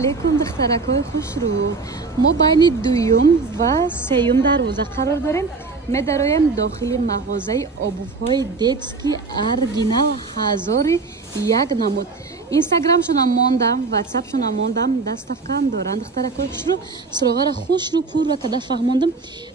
علیکم دخترکای خوش رو. ما بین دوم و سیوم دروازه قرار داریم. من درایم داخل مغازه آبوهای دیتسکی ارگینا 1001 نمود. اینستاگرام شون ماندم، واتساپ شون ماندم، دستافکام دارن دخترکای خوش رو. سراغ خوش رو پور و کدا فهموندم.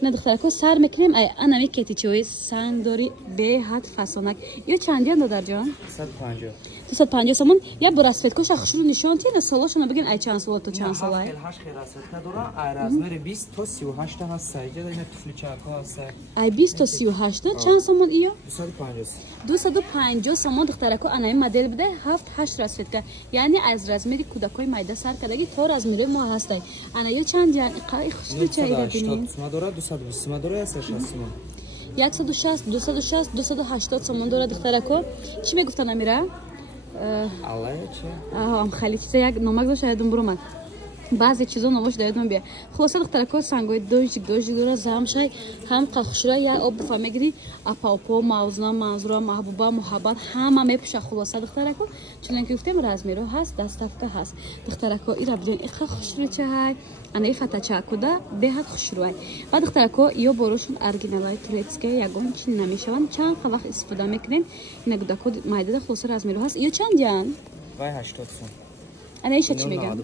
نه دخترکای سر میکنیم. ای انا میکتی چوی سنگ داری به حد فسانک. یا چندیان دادر جان؟ 250. 250 سومون. یا براسفت کوش خوش رو نشان تین سالاشون بگین ای چند سال تو چند سالای؟ خیلی هاش خیلی راست نداره. ای رزمر 20 تا 38 هست سایده اینا طفلی چاکا هست. ای 20 تا 38 چند سومون ایو؟ 250. 250 سومون دخترکو انا این مدل بده 7 8 راسفت که یعنی از رزمری کودکای مایده سر کدگی تا رزمری ما هستای. انا یو چند یعنی قای خوش رو چه ببینین؟ ما داره 220 ما داره 160 سومون. 160 260 280 سومون داره دخترکو. چی میگفتن امیرا؟ الله چه؟ ام خیلی چیزا یک نمک داشت یادم برام. بعضی چیزا نماش دادم بیا. خلاصه دخترکو سنگای دوج داره زامشای هم قخشرا یا آب فهمیدی اپاپو موزنا منظورا محبوبا محبت همه میپشه. خلاصه دخترکو چون که گفتم رزمیرو هست دستافکا هست. دخترکو ایرا بدین اخ خوشرو چه های انا فتا چاکودا به حد خوشروای. بعد دخترکو یا بروشون ارگینالای تریتسکه یگون چی نمیشون چند وقت استفاده میکنین اینا گداکو مایده خلاصه رزمیرو هست. یا چند جان؟ وای 80 سوم. انا ایش چی میگم؟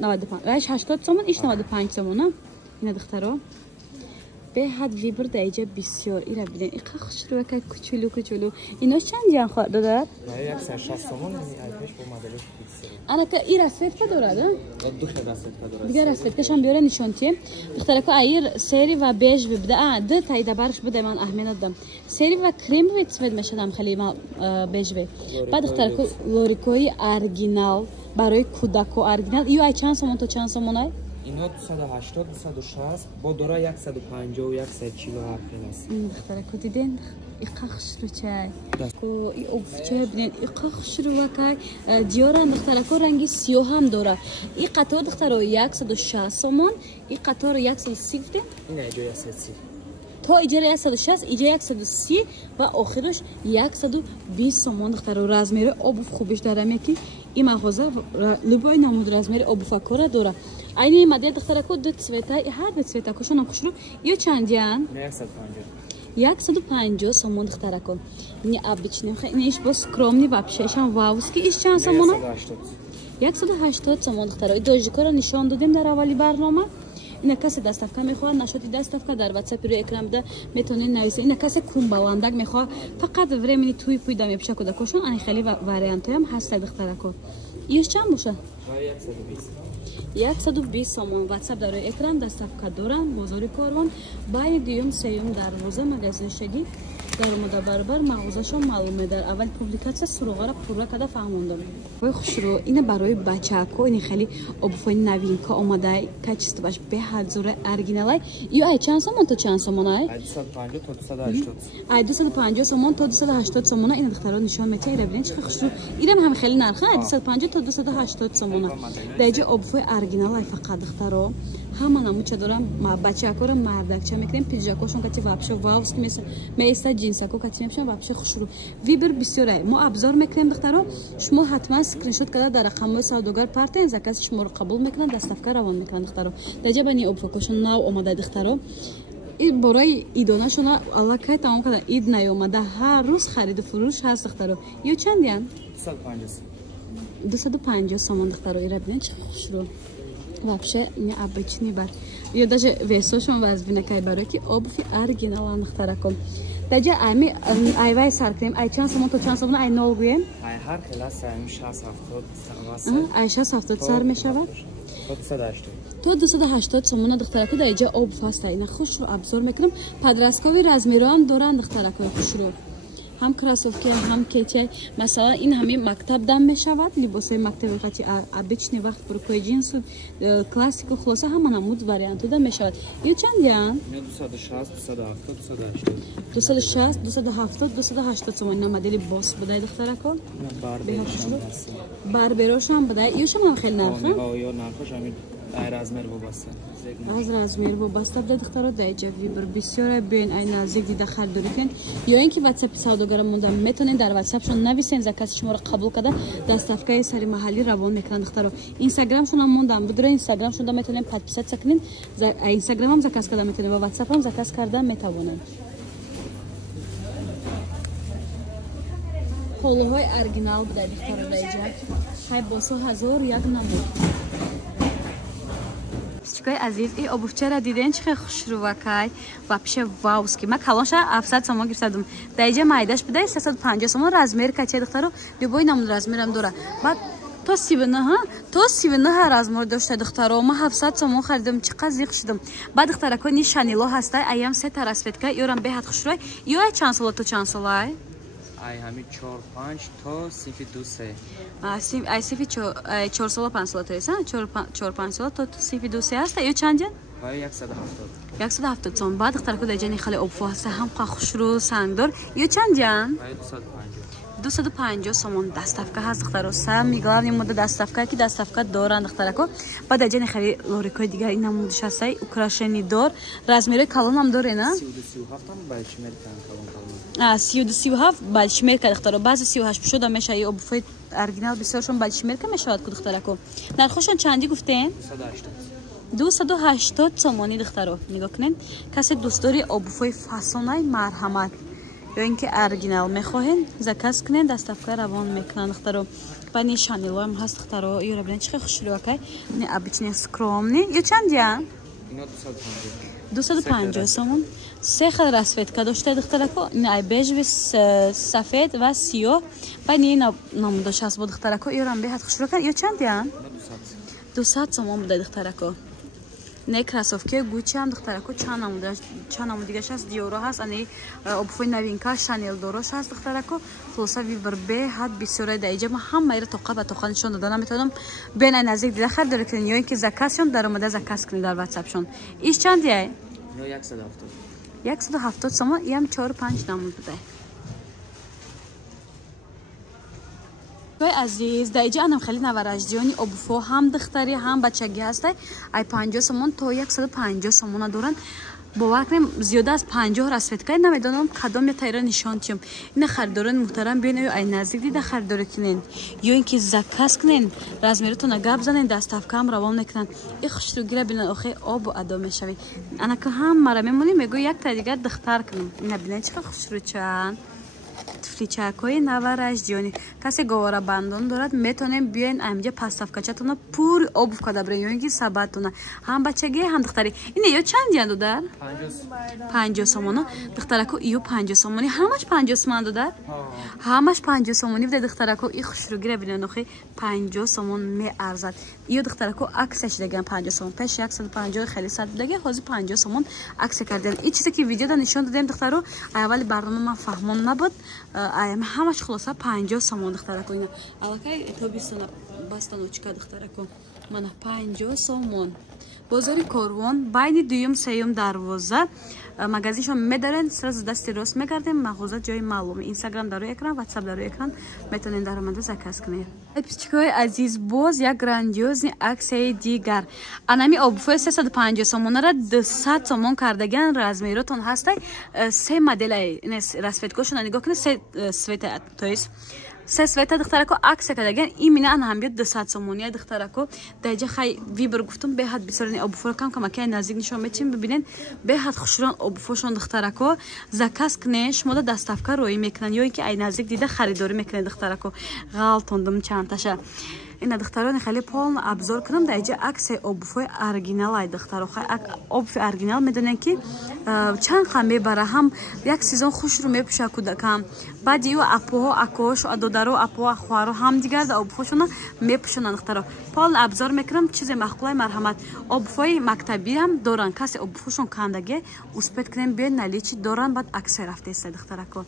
95 راش 80 سومون ایش 95 سومونه. اینا دخترو به حد ویبر دیجه بسیار ایرا ببین این خوش رو که کوچولو ایناش چند جان خورد داد؟ وای 160 سومون این ایش با مدلش بسیار. انا که این راسفت که داره؟ دو تا راسفت داره. دیگه راسفتش هم بیاره نشون تیم. دخترکو ایر سری و بیج بده ده تایید برش بده من اهمیت دادم. سری و کریم ویتسفت میشدم خیلی ما بیج به. بعد دخترکو لوریکوی ارگینال برای کودکو ارگینال ایو ای چند سومون تو چند سومونای؟ اینا 280 260 با داره 150 و 140 هر پلاس. دخترکو دیدین اقاخش رو چای کو ای اوف چه ببینین اقاخش رو وکای دیارن دخترکو رنگی سیاه هم داره. این قطار دخترو 160 سومون این قطار 130 بده. این اجازه 130 تا اجاره 160 اجاره 130 و آخرش 120 سومون دخترو رزمیره آب خوبش داره میکی. این مغازه لبای نمود رزمیره آب فکر داره. این مدل دخترکو دو سویتا هر دو سویتا کوشون هم خوش رو یا چندیان؟ 150 سومون دخترکو. این ابیچنیم خیلی ایش با سکرومنی وابشهش هم واوسکی ایش چند سومونه؟ 180 سومون دخترو. این دوجیکا رو نشان دادیم در اولی برنامه. اینا کسی دستافکا میخواد نشاتی دستافکا در واتساپ روی اکرام ده میتونین نویسین. اینا کسی کون باوندگ میخواد فقط ورمینی توی پویدا میپشه کدا کوشون این خیلی واریانت هم هست دخترکو. ایش چند باشه؟ 120 سومون. واتساپ در روی اکران دستافکا دارن بازاری کاروان بای دیوم سیوم دروازه مغازه شگی در مورد برابر مغازه‌شون معلومه. در اول پوبلیکاسیون سراغ را پورا کدا فهموندم. وای خوش رو اینا برای بچه‌ها این خیلی آبفای نوین که اومده که چیست باش به حد زور ارگینالای یا ای چند سومون تو چند سومونای؟ 250 تا 280. ای 250 سومون تا 280 سومون. این دخترا نشون میده ببینید چه خوش رو اینم هم خیلی نرخه 250 تا 280 سومون. دیگه آبفای ارگینالای فقط دخترا همه نموچه دارم ما بچه اکورم مردک چه میکنیم پیجاکاشون کتی وابشه واوس که میسته جینساکو کتی میپشن وابشه خوش رو ویبر بسیاره. ما ابزار میکنیم دخترا شما حتما اسکرین شات کرده در رقم سوداگر پارتن زکات شما رو قبول میکنن دستافکار روان میکنن دخترا. دیگه بنی اوبفکوشن نو اومده دخترا این برای ایدانه شونا الله که تمام کنه اید نیومده هر روز خرید و فروش هست دخترا. یا چندیان؟ 250 سومون دخترا. ایرا ببین چه خوش رو вообще не обычный бар. Я даже весошон вазбина кай бароки обуви оригинал дخترакон. Даже ами айвай саркрем ай чан сомон то чан сомон ай нол гуем. ай ҳар класс ай 60 70 ай 60 сар мешавад. то 280 сомон дختраку да иҷа об фаста ина хушро абзор мекунам. Подростковый размеро ҳам доран дختраку хушро. هم کروسوفکی هم کیچه مثلا این همه مکتب دم میشود لباسای مکتبی خاطی ابیچنی وقت بروکوی جینس کلاسیک و خلاصه هم نمود واریانت دم میشود. یه چند یان 260 270 280 سومون مدل باس بده دخترکو باربروش هم بده. یوش هم خیلی نرخه یا نرخش همین ай размер вобаста. аз размер вобаста буде духтаро даҷа вибр бисёре бин ай назик дида хардори кен ё ин ки WhatsApp савдогара монда метонен дар WhatsApp шон нависен закази шуморо қабул карда доставкаи сари маҳаллӣ равон мекунанд духтаро. Instagram шон мондан будра Instagram шон да метонен подписатсия кунин. Instagram ам заказ карда метонен ва WhatsApp ам заказ карда метавонен. ҳолоҳои оригинал буда духтаро даҷа. Хай босо 1001 намуд. Чикой азиз, и обувчара диден чихе хушрувакай вообще вауски. Ма калонша 700 сомон гирсадум. Даҷа майдаш буда 350 сомон размер каче духтаро. Любой намуд размерам дора. Бак то 39 размер дошта духтаро. Ма 700 сомон харидам, чиқа зиқ шудам. Ба духтара ко ни шанило ҳастай, аям се тарасветка, ёрам беҳад хушрувай. Ё ай чанд сола то чанд солай? ай ҳами 4-5 то сифи 2-3. Ай сифи 4 сола 5 сола то еса? 4-5 сола то сифи 2-3 ҳаста? Ё чанд ҷан? ай 170. 170 сом. Баъд духтара ко даҷани хеле обфо ҳаста, ҳамқа хушру сангдор. Ё чанд ҷан? ай 250. 250 сомон доставка ҳаст духтаро. Сами главни мода доставка ки доставка доранд духтара ко. Баъд даҷани хеле лорикои дигар ин намудиш ҳастай, украшени дор. Размери калон ам доре на? 37 ам балшмер кан калон. 37 балшмерка духтаро. Баъзе 38 шуда меша ё обуфои оригинал бисёршон балшмерка мешавад ку духтара ко. Нархошон чанди гуфтен? 280 сомони духтаро. Нигоҳ кунед. Касе дӯстдори обуфои фасонай марҳамат ё ин ки оригинал мехоҳен заказ кунед, доставка равон мекунанд духтаро. Ба ни шанило ам ҳаст духтаро. Ёра бинед чихе хушрувакай. Ни обичне скромни. Ё чанд ям? Ино 250. 250 сомон. Се хел расветка дошта духтара ко. Ин ай бежви сафед ва сиёҳ. Ба ни намудаш ҳаст бо духтара ко. Ёрам беҳад хушрувакай. Ё чанд ям? 200 сомон буда духтара ко. Не красовки Гуччи ам духтара ко чанд намудигаш ҳаст, Диоро ҳаст, ани обуфои новинка Шанел дорош ҳаст духтара ко. Хулоса вибр беҳад бисёре даиҷа. Ма ҳамаиро тоқа ба тоқа нишон дода наметавонам. Биён ай наздик дида харидорӣ кунед ё ин ки заказшон дар омада заказ кунед дар WhatsAppшон. Иш чанд яй? 170 сомон. Иам 4-5 намуд будай. азиз даиҷа анам хеле навараждиёни обуфо ҳам духтарӣ ҳам бачагӣ ҳастай. Ай 50 сомон то 150 сомона доранд. бовар кунем зиёда аз 50 расветка намедонам кадом ятайра нишон чим. Ина харидорон муҳтарам биён ай наздик дида харидорӣ кунен ё ин ки заказ кунен, размеротона гап занен, доставкаам равон мекунанд. И хушругира бинан охир обу адо мешавед. Анака ҳамара мемонем мегӯ як та дигар духтар кунем. Ина бинан чиха хушручан. Туфличакои навараждиёни. Касе говора бандон дорад, метонем биёен амҷа паставкачатона пури обув када бирен, ё ин ки сабатона. Ҳам бачаги, ҳам духтари. Ине ё чанд ян додар? 50 сомоно. Духтарако ё 50 сомони. Ҳамаш 50 сомон додар? Ҳамаш 50 сомони буда духтарако. И хушругира бинен охи 50 сомон меарзад. Ё духтарако акса шидаган 50 сомон. Пеш 150 хеле сад будаган, ҳозир 50 сомон акса кардем. И чизе ки видеода нишон додем духтаро, аввали барнома ман фаҳмон набуд. Аям ҳамаш хулоса 50 сомон духтарако. Ина аллакай тобистона бастоночка духтарако. Мана 50 сомон. Бозори Корвон байни дуюм сеюм дарвоза магазиншон медарен, сразу дасти рост мегардем. мағоза ҷои маълуми. Instagram дар рӯи экран, WhatsApp дар рӯи экран, метонен дар омада заказ кунед. Подписчикои азиз, боз як грандиозни аксияи дигар. Анами обуфои 350 сомонара 200 сомон кардаган размеротон ҳастай. Се моделай расветкошона нигоҳ кунед, се света, то есть се света духтарако акса кардаган. Имина ан ҳам биёд 200 сомония духтарако. Даиҷа хай вибр гуфтум беҳад бисёрани обуфоро кам камакай наздик нишон метим бибинен. Беҳад хушрон обуфошон духтарако. Заказ кунед, шумода доставка роӣ мекунанд ё ин ки ай наздик дида харидорӣ мекунед духтарако. ғалтондум чандташа. Ина духтарони хеле полн обзор кунам. Даиҷа аксияи обуфои оригинал ай духтаро. Хай обуфи оригинал медонен ки чанд қа мебара, ҳам як сезон хушру мепӯша кӯдакам. Баъди ё апоҳо акоҳошу адодаро апоҳо ахӯҳаро ҳам дигар да обуфошона мепӯшонанд духтаро. Полн обзор мекунам. чизе махқулай марҳамат. Обуфои мактаби ҳам доранд. касе обуфошон кандаге успед кунем биёед наличи доранд. баъд аксия рафтеста духтарако.